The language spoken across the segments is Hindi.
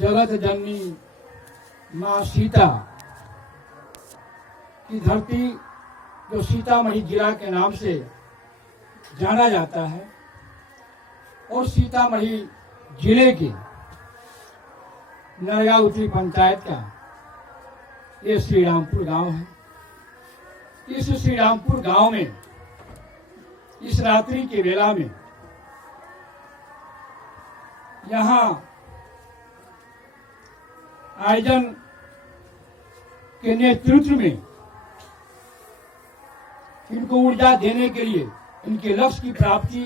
जगत जननी माँ सीता की धरती जो सीतामढ़ी जिला के नाम से जाना जाता है और सीतामढ़ी जिले के नरगा उत्तरी पंचायत का ये श्रीरामपुर गांव है। इस श्रीरामपुर गांव में इस रात्रि के वेला में यहाँ आयोजन के नेतृत्व में इनको ऊर्जा देने के लिए, इनके लक्ष्य की प्राप्ति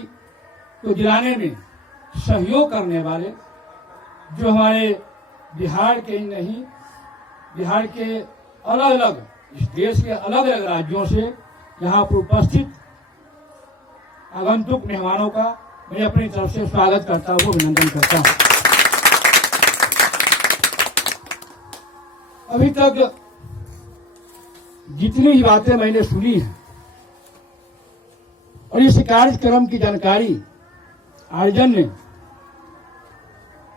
को दिलाने में सहयोग करने वाले जो हमारे बिहार के ही नहीं, बिहार के अलग अलग, इस देश के अलग अलग राज्यों से यहाँ पर उपस्थित आगंतुक मेहमानों का मैं अपनी तरफ से स्वागत करता हूँ, अभिनंदन करता हूँ। अभी तक जितनी भी बातें मैंने सुनी हैं और इस कार्यक्रम की जानकारी आयोजन ने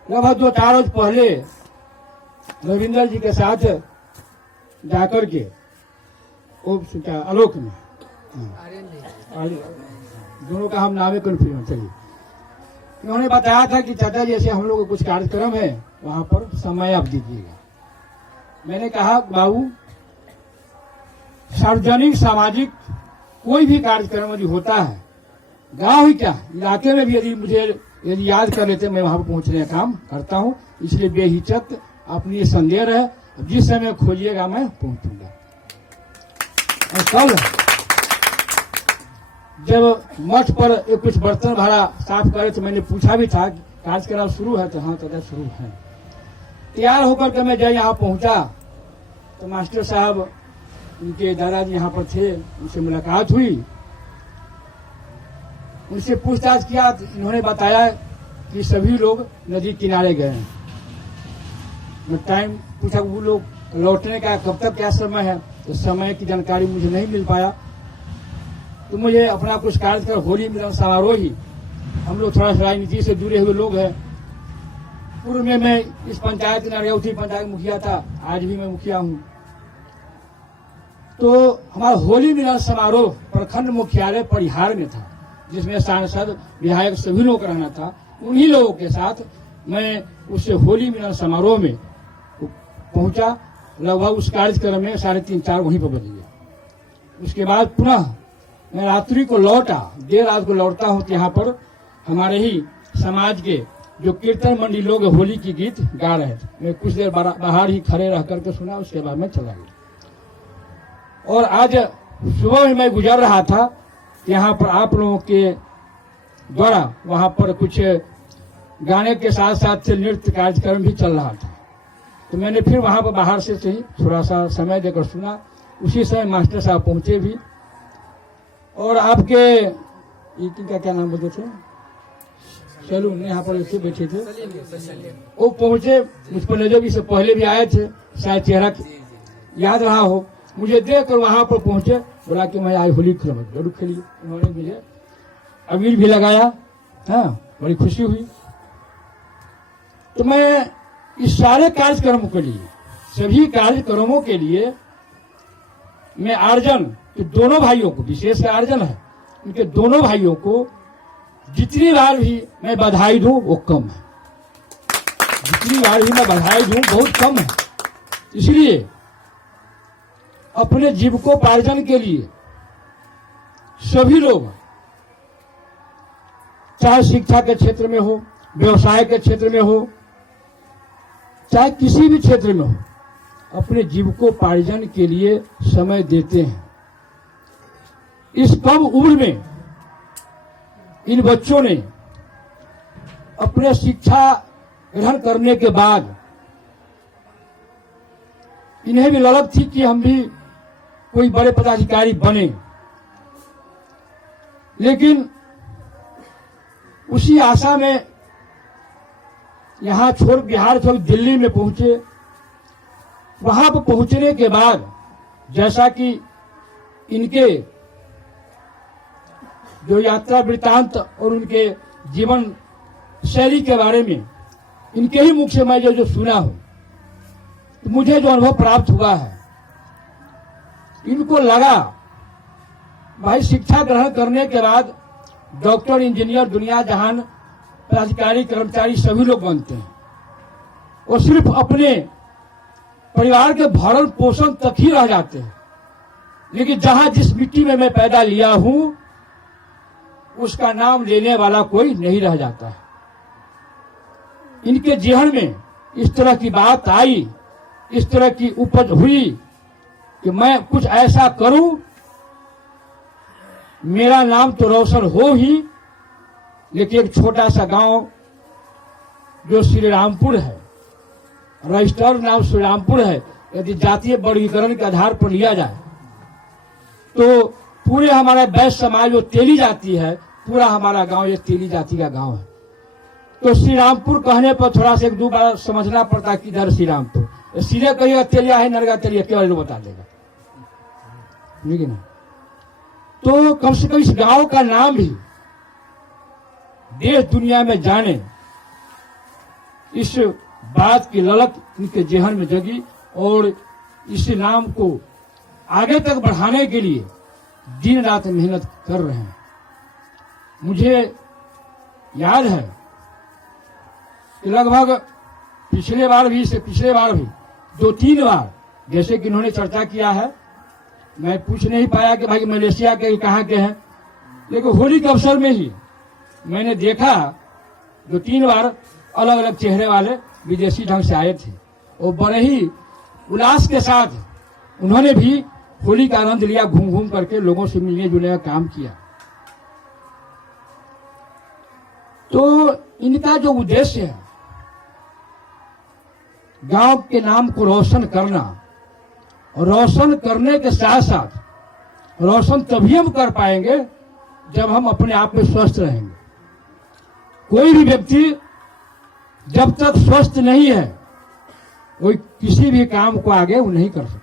लगभग 2-4 रोज पहले रविंदर जी के साथ जाकर के आलोक में दोनों का हम नामे कन्फ्यूजन, चलिए उन्होंने बताया था कि चाचा जी ऐसे हम लोग कुछ कार्यक्रम है वहां पर समय आप दीजिएगा। मैंने कहा बाबू सार्वजनिक सामाजिक कोई भी कार्यक्रम यदि होता है, गांव ही क्या इलाके में भी यदि याद कर लेते मैं वहां पर पहुंचने का काम करता हूं। इसलिए बेहिचक अपनी ये संदेह है, जिस समय खोजिएगा मैं पहुंचूंगा। कल जब मठ पर कुछ बर्तन भाड़ा साफ करे तो मैंने पूछा भी था कार्यक्रम शुरू है, तो हाँ दादा शुरू है। तैयार होकर के मैं जब यहाँ पहुंचा तो मास्टर साहब उनके दादाजी यहाँ पर थे, उनसे मुलाकात हुई, उनसे पूछताछ किया तो इन्होंने बताया कि सभी लोग नदी किनारे गए हैं। मैं टाइम पूछा वो लोग लौटने का कब तक क्या समय है, तो समय की जानकारी मुझे नहीं मिल पाया। तो मुझे अपना कुछ कार्यक्रम होली मिलन समारोह ही, हम लोग थोड़ा सा राजनीति से जुड़े हुए लोग हैं। पूर्व में मैं इस पंचायत नरगौती पंचायत मुखिया था, आज भी मैं मुखिया हूँ। तो हमारा होली मिलन समारोह प्रखंड मुख्यालय परिहार में था, जिसमें सांसद विधायक सभी लोग रहना था। उन्हीं लोगों के साथ मैं उस होली मिलन समारोह में पहुंचा। लगभग उस कार्यक्रम में 3:30-4 वहीं पर बज गया। उसके बाद पुनः मैं रात्रि को लौटा, देर रात को लौटता हूँ। यहाँ पर हमारे ही समाज के जो कीर्तन मंडली लोग होली की गीत गा रहे थे, मैं कुछ देर बाहर ही खड़े रह करके सुना, उसके बाद मैं चला गया। और आज सुबह में मैं गुजर रहा था, यहाँ पर आप लोगों के द्वारा वहां पर कुछ गाने के साथ साथ नृत्य कार्यक्रम भी चल रहा था। तो मैंने फिर वहां पर बाहर से ही थोड़ा सा समय देकर सुना। उसी समय मास्टर साहब पहुंचे भी, और आपके का क्या नाम बोलते थे, सैलून यहाँ पर ऐसे बैठे थे, वो पहुंचे मुझ पर नजर, इससे पहले भी आए थे, शायद चेहरा याद रहा हो। मुझे देख कर वहां पर पहुंचे, बोला कि मैं आज होली जरूर खेलिए। उन्होंने मुझे अबीर भी लगाया, हाँ बड़ी खुशी हुई। तो मैं इस सारे कार्यक्रमों के लिए, सभी कार्यक्रमों के लिए मैं आर्जन के दोनों भाइयों को, विशेष आर्जन है उनके दोनों भाइयों को जितनी बार भी मैं बधाई दूं वो कम है, जितनी बार भी मैं बधाई दूं बहुत कम है। इसलिए अपने जीविकोपार्जन के लिए सभी लोग, चाहे शिक्षा के क्षेत्र में हो, व्यवसाय के क्षेत्र में हो, चाहे किसी भी क्षेत्र में हो, अपने जीविकोपार्जन के लिए समय देते हैं। इस कम उम्र में इन बच्चों ने अपने शिक्षा ग्रहण करने के बाद इन्हें भी ललक थी कि हम भी कोई बड़े पदाधिकारी बने, लेकिन उसी आशा में यहाँ छोड़ बिहार छोड़ दिल्ली में पहुंचे। वहां पर पहुंचने के बाद जैसा कि इनके जो यात्रा वृतांत और उनके जीवन शैली के बारे में इनके ही मुख से मैं जो सुना हूं, तो मुझे जो अनुभव प्राप्त हुआ है, इनको लगा भाई शिक्षा ग्रहण करने के बाद डॉक्टर, इंजीनियर, दुनिया जहान, प्राधिकारी, कर्मचारी सभी लोग बनते हैं और सिर्फ अपने परिवार के भरण पोषण तक ही रह जाते हैं। लेकिन जहां जिस मिट्टी में मैं पैदा लिया हूं, उसका नाम लेने वाला कोई नहीं रह जाता है। इनके जीवन में इस तरह की बात आई, इस तरह की उपज हुई कि मैं कुछ ऐसा करूं, मेरा नाम तो रोशन हो ही, लेकिन एक छोटा सा गांव जो श्री रामपुर है, रजिस्टर्ड नाम श्री रामपुर है, यदि जातीय वर्गीकरण के आधार पर लिया जाए तो पूरे हमारा वैश्य समाज जो तेली जाति है, पूरा हमारा गांव ये तेली जाति का गांव है। तो श्री रामपुर कहने पर थोड़ा सा एक दो बार समझना पड़ता कि इधर श्री रामपुर, सीधे कहिएगा तेलिया है, नरगा तेलिया, केवल बता देगा, ठीक है ना। तो कम से कम इस गांव का नाम भी देश दुनिया में जाने, इस बात की ललक इनके जेहन में जगी और इस नाम को आगे तक बढ़ाने के लिए दिन रात मेहनत कर रहे हैं। मुझे याद है कि लगभग पिछले बार भी 2-3 बार, जैसे कि इन्होंने चर्चा किया है, मैं पूछ नहीं पाया कि भाई मलेशिया के कहाँ के हैं, लेकिन होली के अवसर में ही मैंने देखा 2-3 बार अलग अलग चेहरे वाले विदेशी ढंग से आए थे और बड़े ही उल्लास के साथ उन्होंने भी होली का आनंद लिया, घूम घूम करके लोगों से मिलने जुलने का काम किया। तो इनका जो उद्देश्य है गांव के नाम को रोशन करना, और रोशन करने के साथ साथ रोशन तभी हम कर पाएंगे जब हम अपने आप में स्वस्थ रहेंगे। कोई भी व्यक्ति जब तक स्वस्थ नहीं है, कोई किसी भी काम को आगे वो नहीं कर सकता,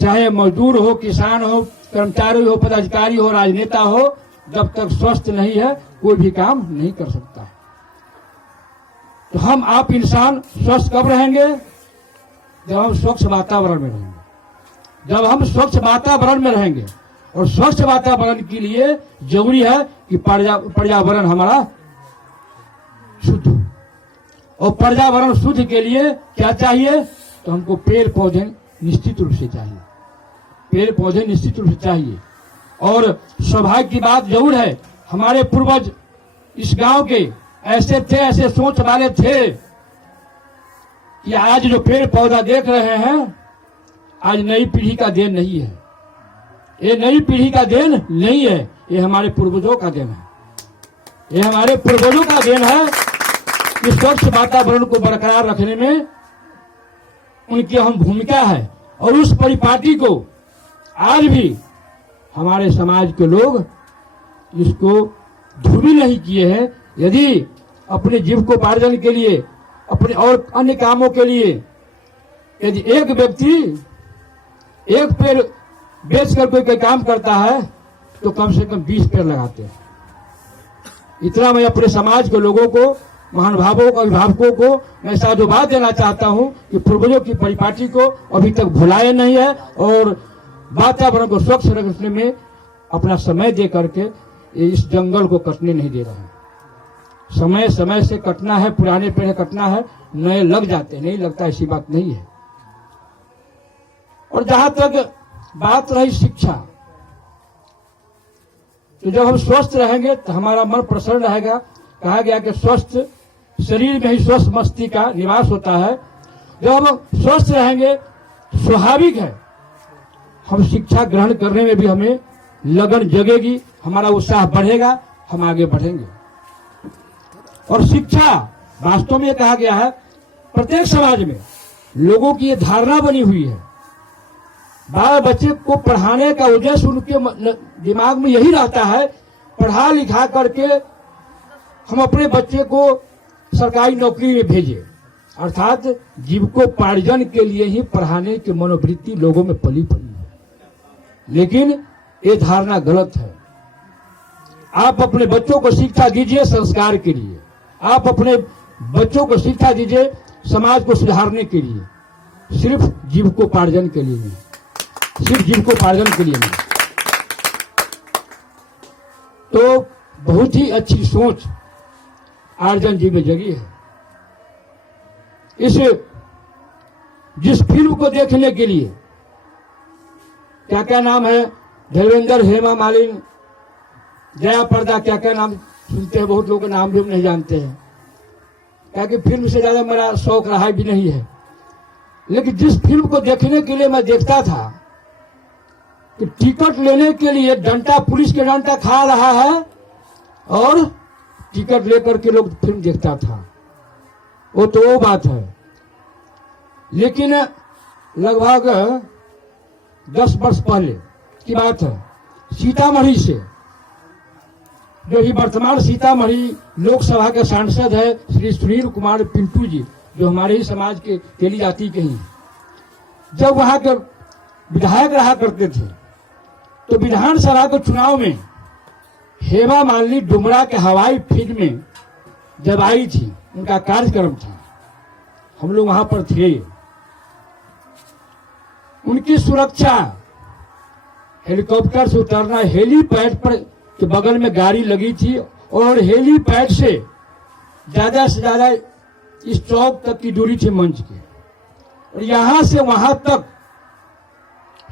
चाहे मजदूर हो, किसान हो, कर्मचारी हो, पदाधिकारी हो, राजनेता हो, जब तक स्वस्थ नहीं है कोई भी काम नहीं कर सकता। तो हम आप इंसान स्वस्थ कब रहेंगे? जब हम स्वच्छ वातावरण में रहेंगे। जब हम स्वच्छ वातावरण में रहेंगे, और स्वच्छ वातावरण के लिए जरूरी है कि पर्यावरण हमारा शुद्ध हो, और पर्यावरण शुद्ध के लिए क्या चाहिए? तो हमको पेड़ पौधे निश्चित रूप से चाहिए, पेड़ पौधे निश्चित रूप से चाहिए। और सौभाग्य की बात जरूर है, हमारे पूर्वज इस गांव के ऐसे थे, ऐसे सोच वाले थे कि आज जो पेड़ पौधा देख रहे हैं, आज नई पीढ़ी का देन नहीं है, ये नई पीढ़ी का देन नहीं है, ये हमारे पूर्वजों का देन है, ये हमारे पूर्वजों का देन है कि स्वच्छ वातावरण को बरकरार रखने में उनकी अहम भूमिका है। और उस परिपाटी को आज भी हमारे समाज के लोग इसको धूमिल नहीं किए हैं। यदि अपने जीविकोपार्जन के लिए, अपने और अन्य कामों के लिए यदि एक व्यक्ति एक पेड़ बेच कर कोई काम करता है तो कम से कम 20 पेड़ लगाते हैं। इतना मैं अपने समाज के लोगों को, महानुभावों को, अभिभावकों को मैं साधुवाद देना चाहता हूं कि पूर्वजों की परिपाटी को अभी तक भुलाए नहीं है, और वातावरण को स्वच्छ रखने में अपना समय दे करके इस जंगल को कटने नहीं दे रहे हैं। समय समय से कटना है, पुराने पेड़ कटना है, नए लग जाते, नहीं लगता ऐसी बात नहीं है। और जहां तक बात रही शिक्षा, तो जब हम स्वस्थ रहेंगे तो हमारा मन प्रसन्न रहेगा। कहा गया कि स्वस्थ शरीर में ही स्वस्थ मस्तिष्क का निवास होता है। जब हम स्वस्थ रहेंगे, स्वाभाविक है हम शिक्षा ग्रहण करने में भी हमें लगन जगेगी, हमारा उत्साह बढ़ेगा, हम आगे बढ़ेंगे। और शिक्षा वास्तव में कहा गया है, प्रत्येक समाज में लोगों की ये धारणा बनी हुई है, बाल बच्चे को पढ़ाने का उद्देश्य उनके दिमाग में यही रहता है, पढ़ा लिखा करके हम अपने बच्चे को सरकारी नौकरी में भेजें, अर्थात जीविकोपार्जन के लिए ही पढ़ाने की मनोवृत्ति लोगों में पली पड़ी है। लेकिन ये धारणा गलत है। आप अपने बच्चों को शिक्षा दीजिए संस्कार के लिए, आप अपने बच्चों को शिक्षा दीजिए समाज को सुधारने के लिए, सिर्फ जीविकोपार्जन के लिए नहीं, सिर्फ जीविकोपार्जन के लिए नहीं। तो बहुत ही अच्छी सोच आर्जन जी में जगी है। जिस फिल्म को देखने के लिए क्या क्या नाम है, धर्मेंद्र, हेमा मालिनी, जया प्रदा, क्या क्या नाम सुनते हैं, बहुत लोगों के नाम भी हम नहीं जानते हैं, क्या कि फिल्म से ज्यादा मेरा शौक रहा भी नहीं है। लेकिन जिस फिल्म को देखने के लिए मैं देखता था कि टिकट लेने के लिए डंडा, पुलिस के डंडा खा रहा है और टिकट लेकर के लोग फिल्म देखता था, वो तो वो बात है। लेकिन लगभग 10 वर्ष पहले की बात है, सीतामढ़ी से, जो ही वर्तमान सीतामढ़ी लोकसभा के सांसद है श्री सुनील कुमार पिंटू जी, जो हमारे ही समाज के तेली जाति के ही, जब वहां के विधायक रहा करते थे, तो विधानसभा के चुनाव में हेमा मालिनी डुमरा के हवाई फील्ड में जब आई थी, उनका कार्यक्रम था, हम लोग वहां पर थे। उनकी सुरक्षा, हेलीकॉप्टर से उतरना, हेलीपैड पर के बगल में गाड़ी लगी थी और हेलीपैड से ज्यादा इस चौक तक की दूरी थी मंच की, और यहां से वहां तक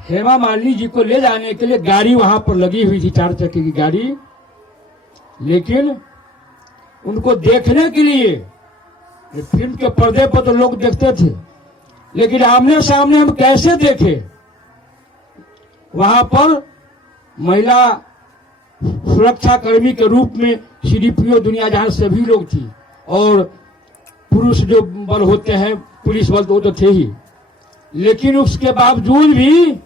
हेमा मालिनी जी को ले जाने के लिए गाड़ी वहां पर लगी हुई थी, 4 चक्के की गाड़ी। लेकिन उनको देखने के लिए फिल्म के पर्दे पर तो लोग देखते थे, लेकिन आमने सामने हम कैसे देखे? वहां पर महिला सुरक्षा कर्मी के रूप में सीडीपीओ दुनिया जहां सभी लोग थी, और पुरुष जो बल होते हैं, पुलिस बल वो तो थे ही। लेकिन उसके बावजूद भी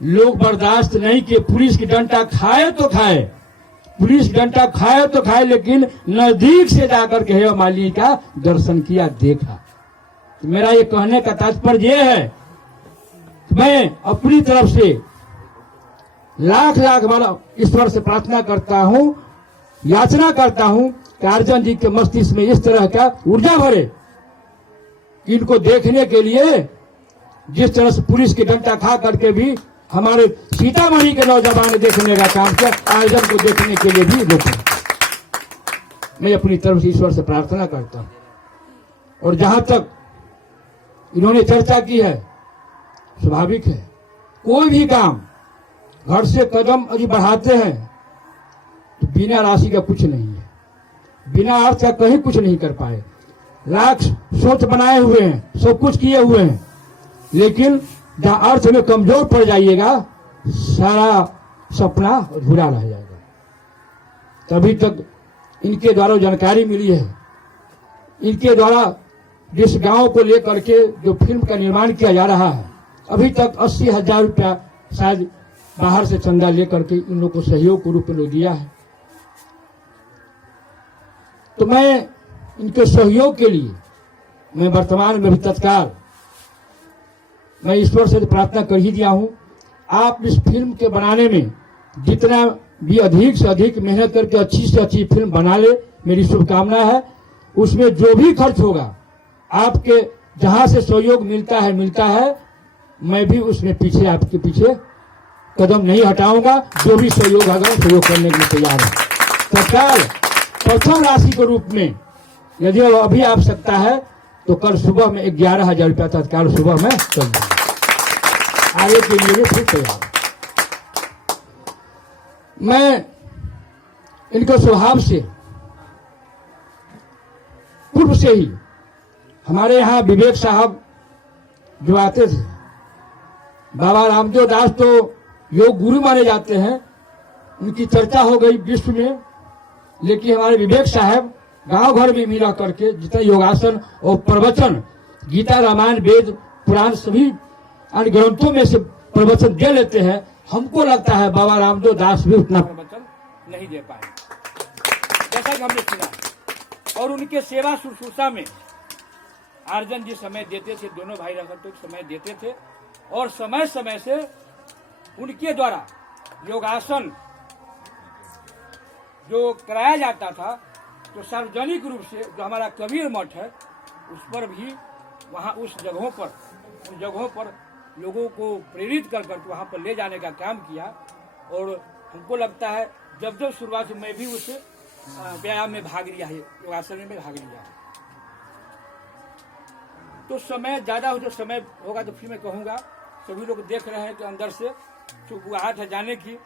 लोग बर्दाश्त नहीं किए। पुलिस की डंडा खाए तो खाए, पुलिस डंडा खाए तो खाए, लेकिन नजदीक से जाकर के हेमा मालिनी का दर्शन किया, देखा। तो मेरा ये कहने का तात्पर्य यह है, मैं अपनी तरफ से लाख बार ईश्वर से प्रार्थना करता हूं, याचना करता हूं कि आर्जन जी के मस्तिष्क में इस तरह का ऊर्जा भरे कि इनको देखने के लिए, जिस तरह से पुलिस की डंडा खा करके भी हमारे सीतामढ़ी के नौजवान ने देखने का काम किया, आर्जन को देखने के लिए भी रोके। मैं अपनी तरफ से ईश्वर से प्रार्थना करता हूं। और जहां तक इन्होंने चर्चा की है, स्वाभाविक है, कोई भी काम घर से कदम यदि बढ़ाते हैं तो बिना राशि का कुछ नहीं है, बिना अर्थ का कहीं कुछ नहीं कर पाए। लाख सोच बनाए हुए हैं, सब कुछ किए हुए हैं, लेकिन जहां अर्थ में कमजोर पड़ जाइएगा, सारा सपना अधूरा रह जाएगा। तभी तक इनके द्वारा जानकारी मिली है, इनके द्वारा जिस गांव को लेकर के जो फिल्म का निर्माण किया जा रहा है, अभी तक 80,000 रुपया शायद बाहर से चंदा लेकर के इन लोगों को सहयोग के रूप में दिया है। तो मैं इनके सहयोग के लिए मैं वर्तमान में भी तत्काल मैं ईश्वर से प्रार्थना कर ही दिया हूं, आप इस फिल्म के बनाने में जितना भी अधिक से अधिक मेहनत करके अच्छी से अच्छी फिल्म बना ले, मेरी शुभकामना है। उसमें जो भी खर्च होगा, आपके जहां से सहयोग मिलता है, मैं भी उसमें पीछे, आपके पीछे कदम नहीं हटाऊंगा। जो भी सहयोग होगा, सहयोग करने के लिए तैयार है। तत्काल प्रथम राशि के रूप में यदि अभी आवश्यकता है तो कल सुबह में 11,000 रुपया तत्काल सुबह में कर दूंगा, आगे के लिए भी फिर तैयार। मैं इनके स्वभाव से पूर्व से ही, हमारे यहाँ विवेक साहब जो आते थे, बाबा रामदेव दास तो योग गुरु माने जाते हैं, उनकी चर्चा हो गई विश्व में। लेकिन हमारे विवेक साहब गांव घर में मिला करके जितने योगासन और प्रवचन, गीता, रामायण, वेद, पुराण सभी अन्य ग्रंथों में से प्रवचन दे लेते हैं। हमको लगता है बाबा रामदेव दास भी उतना प्रवचन नहीं दे पाए, जैसा कि हमने सुना। और उनके सेवा शुश्रूषा में आर्जन जी समय देते थे, दोनों भाई रहकर तो समय देते थे, और समय समय से उनके द्वारा योगासन जो कराया जाता था तो सार्वजनिक रूप से जो हमारा कबीर मठ है उस पर भी वहाँ उन जगहों पर लोगों को प्रेरित कर करके वहाँ पर ले जाने का काम किया। और हमको लगता है जब शुरुआत से मैं भी उस व्यायाम में भाग लिया है, योगासन में भाग लिया है। तो समय ज्यादा हो, जो समय होगा तो फिर मैं कहूँगा। सभी लोग देख रहे हैं कि अंदर से चुपगुहाट है जाने की,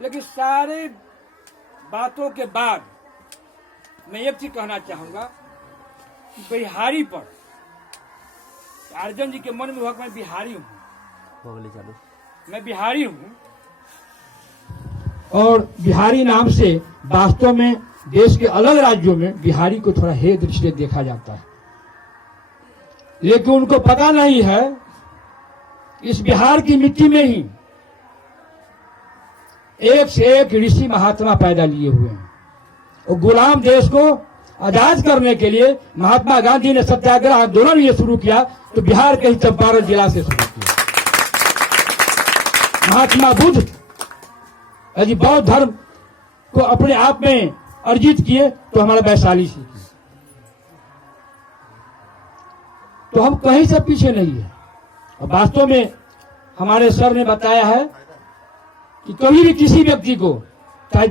लेकिन सारे बातों के बाद मैं एक चीज कहना चाहूंगा कि बिहारी पर अर्जुन जी के मन में हुआ कि मैं बिहारी हूँ, मैं बिहारी हूँ। और बिहारी नाम से वास्तव में देश के अलग राज्यों में बिहारी को थोड़ा हे दृष्टि से देखा जाता है, लेकिन उनको पता नहीं है इस बिहार की मिट्टी में ही एक से एक ऋषि महात्मा पैदा लिए हुए हैं। और गुलाम देश को आजाद करने के लिए महात्मा गांधी ने सत्याग्रह आंदोलन ये शुरू किया तो बिहार के ही चंपारण जिला से शुरू किया। महात्मा बुद्ध यदि बौद्ध धर्म को अपने आप में अर्जित किए तो हमारा वैशाली से किया। तो हम कहीं से पीछे नहीं है। और वास्तव में हमारे सर ने बताया है कि कभी भी किसी व्यक्ति को, चाहे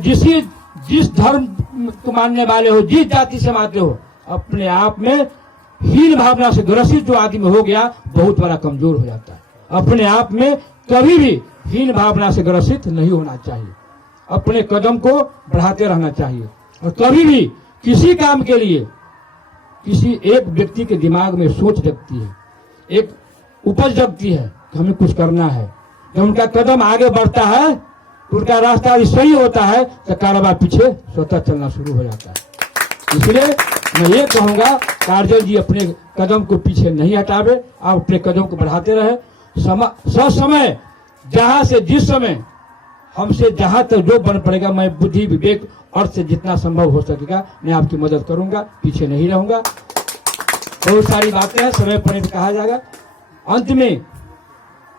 जिस धर्म को मानने वाले हो, जिस जाति से मानते हो, अपने आप में हीन भावना से ग्रसित जो आदमी हो गया बहुत बड़ा कमजोर हो जाता है। अपने आप में कभी भी हीन भावना से ग्रसित नहीं होना चाहिए, अपने कदम को बढ़ाते रहना चाहिए। और कभी भी किसी काम के लिए किसी एक व्यक्ति के दिमाग में सोच जगती है, एक उपज जगती है कि हमें कुछ करना है। जब उनका कदम आगे बढ़ता है, उनका रास्ता सही होता है तो कारोबार पीछे स्वतः चलना शुरू हो जाता है। इसलिए मैं ये कहूंगा अर्जुन जी अपने कदम को पीछे नहीं हटावे, आप अपने कदम को बढ़ाते रहे। समय जहां से जिस समय हमसे जहां तक जो बन पड़ेगा, मैं बुद्धि विवेक अर्थ से जितना संभव हो सकेगा मैं आपकी मदद करूंगा, पीछे नहीं रहूंगा। बहुत सारी बातें हैं, समय पर कहा जाएगा। अंत में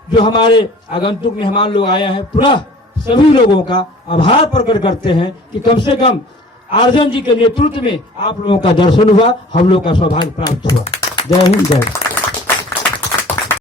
जो हमारे आगंतुक मेहमान लोग आए हैं, पुनः सभी लोगों का आभार प्रकट करते हैं कि कम से कम अर्जुन जी के नेतृत्व में आप लोगों का दर्शन हुआ, हम लोग का सौभाग्य प्राप्त हुआ। जय हिंद, जय।